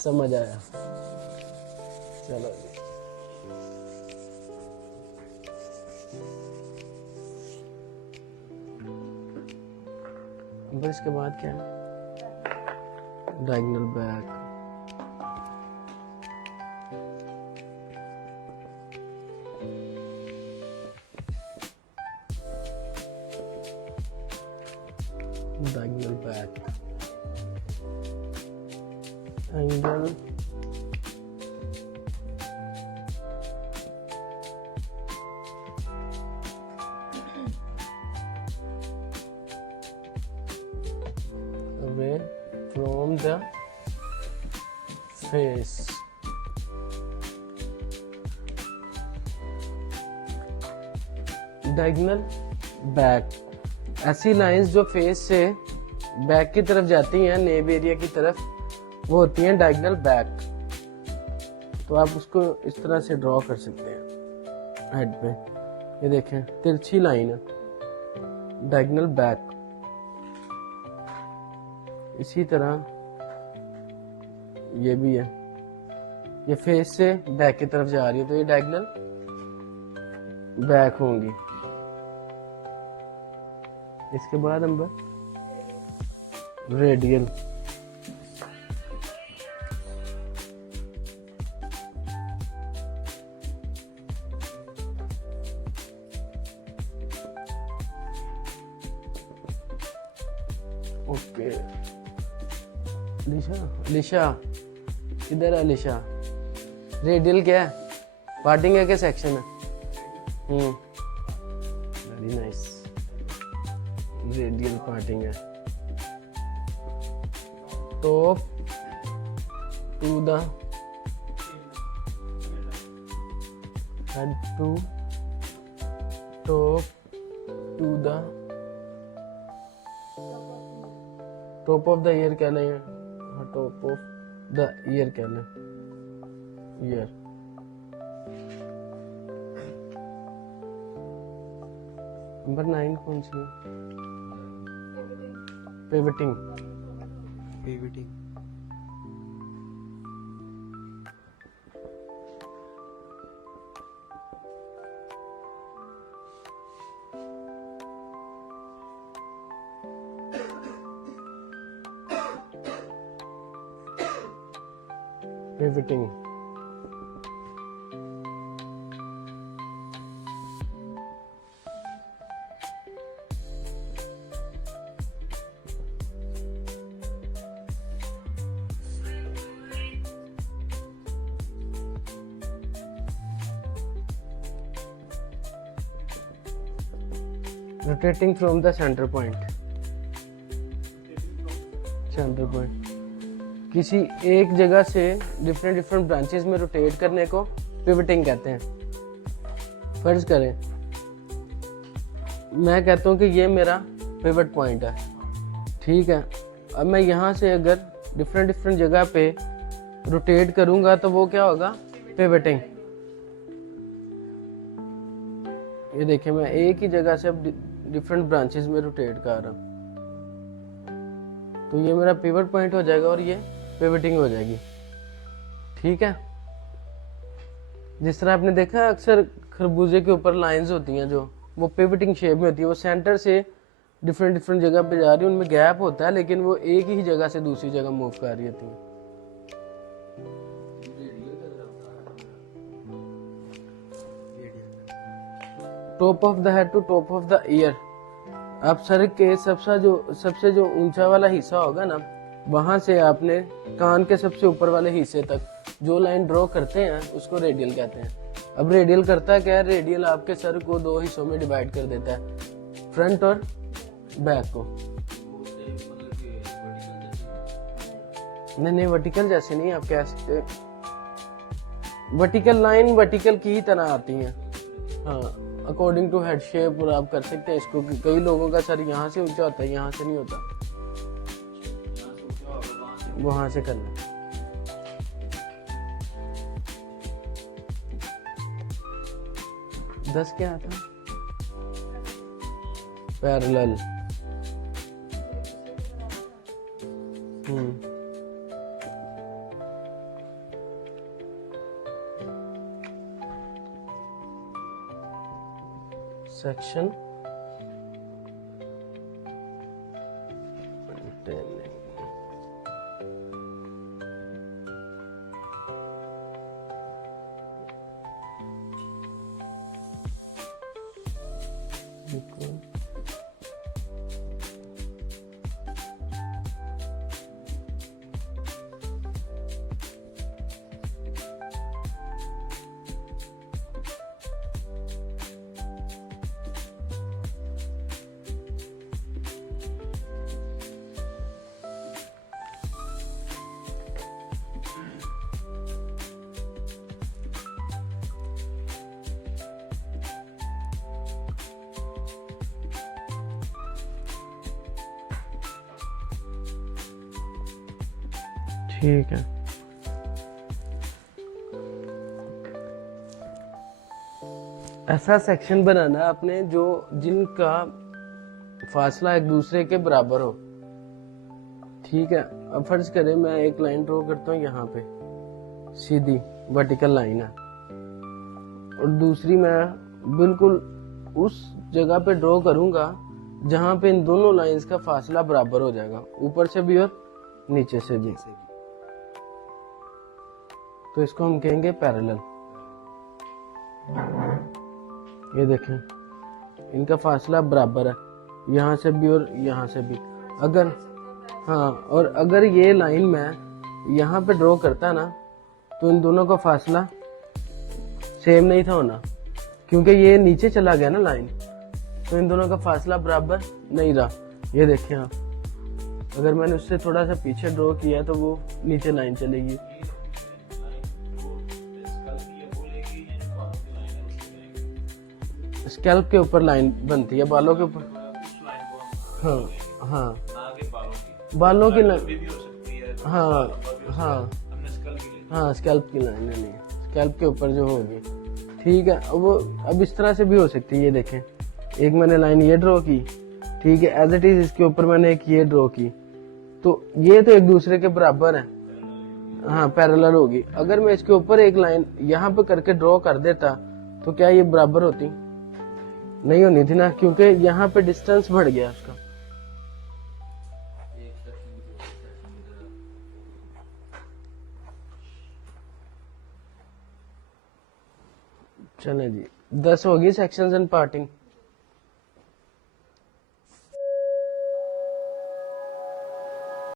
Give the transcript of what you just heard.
समझ आया। चलो जी। अब इसके बाद क्या है? Diagonal back. Diagonal back angle away from the face. Diagonal back, ऐसी लाइंस जो फेस से बैक की तरफ जाती हैं, नेब एरिया की तरफ, वो होती हैं डायगोनल बैक। तो आप उसको इस तरह से ड्रॉ कर सकते हैं हेड पे। ये देखें तिरछी लाइन है, डायगोनल बैक। इसी तरह ये भी है, ये फेस से बैक की तरफ जा रही है तो ये डायगोनल बैक होंगी। इसके बाद number radial. Okay Lisha, Lisha किधर है लिशा? रेडियल क्या है? पार्टिंग है क्या सेक्शन है? Very nice. रेडियल पार्टिंग है। Top to the head to top to the top of the ear कह लें, टॉप ऑफ द ईयर कह लें, ईयर। नंबर 9 कौन सी है? Pivoting. Pivoting pivoting. Rotating from the centre point. Centre point किसी एक जगह से डिफरेंट डिफरेंट ब्रांचेस में रोटेट करने को पिवटिंग कहते हैं। फर्ज करें मैं कहता हूँ कि ये मेरा पिवट पॉइंट है, ठीक है। अब मैं यहाँ से अगर डिफरेंट डिफरेंट जगह पे रोटेट करूँगा तो वो क्या होगा? पिवटिंग। ये देखिए मैं एक ही जगह से अब डिफरेंट ब्रांचेस में रोटेट कर रहा हूँ, तो ये मेरा पिवट पॉइंट हो जाएगा और ये पिवटिंग हो जाएगी, ठीक है। जिस तरह आपने देखा अक्सर खरबूजे के ऊपर लाइंस होती हैं जो वो पिवटिंग शेप में होती है, वो सेंटर से डिफरेंट डिफरेंट जगह पे जा रही है, उनमें गैप होता है लेकिन वो एक ही जगह से दूसरी जगह मूव कर रही होती है। Top of the head to top of the ear. अब सर के सबसे जो ऊंचा वाला हिस्सा होगा ना, वहां से आपने कान के सबसे ऊपर वाले हिस्से तक जो लाइन ड्रॉ करते हैं उसको रेडियल कहते हैं। अब रेडियल करता क्या है? रेडियल आपके सर को दो हिस्सों में डिवाइड कर देता है, फ्रंट और बैक को। नहीं वर्टिकल जैसे नहीं आप कह सकते, वर्टिकल लाइन वर्टिकल की ही तरह आती है, हाँ अकॉर्डिंग टू हेड शेप। और आप कर सकते हैं इसको, कई लोगों का सर यहाँ से ऊंचा होता है, यहाँ से नहीं होता, वहां से करना। दस क्या आता? पैरेलल। सेक्शन ठीक है। ऐसा सेक्शन बनाना आपने जो जिनका फासला एक दूसरे के बराबर हो। ठीक है, अब फर्ज करें मैं एक लाइन ड्रॉ करता हूँ यहाँ पे, सीधी वर्टिकल लाइन है, और दूसरी मैं बिल्कुल उस जगह पे ड्रॉ करूंगा जहां पे इन दोनों लाइंस का फासला बराबर हो जाएगा, ऊपर से भी और नीचे से भी। तो इसको हम कहेंगे पैरेलल। ये देखें, इनका फासला बराबर है, यहाँ से भी और यहाँ से भी। अगर हाँ, और अगर ये लाइन मैं यहाँ पे ड्रॉ करता ना, तो इन दोनों का फासला सेम नहीं था होना, क्योंकि ये नीचे चला गया ना लाइन, तो इन दोनों का फासला बराबर नहीं रहा। ये देखिए आप, अगर मैंने उससे थोड़ा सा पीछे ड्रॉ किया तो वो नीचे लाइन चलेगी। स्कैल्प के ऊपर लाइन बनती है, बालों के ऊपर। हाँ हाँ, बालों की लाइन। हाँ हाँ हाँ, स्कैल्प की लाइन नहीं, स्कैल्प के ऊपर जो होगी। ठीक है, वो अब इस तरह से भी हो सकती है। ये देखें, एक मैंने लाइन ये ड्रॉ की, ठीक है, एज इट इज इसके ऊपर मैंने एक ये ड्रॉ की, तो ये तो एक दूसरे के बराबर है। हाँ, पैरेलल होगी। अगर मैं इसके ऊपर एक लाइन यहाँ पे करके ड्रॉ कर देता तो क्या ये बराबर होती? नहीं होनी थी ना, क्योंकि यहाँ पे डिस्टेंस बढ़ गया उसका। चले जी, 10 होगी सेक्शंस एंड पार्टिंग।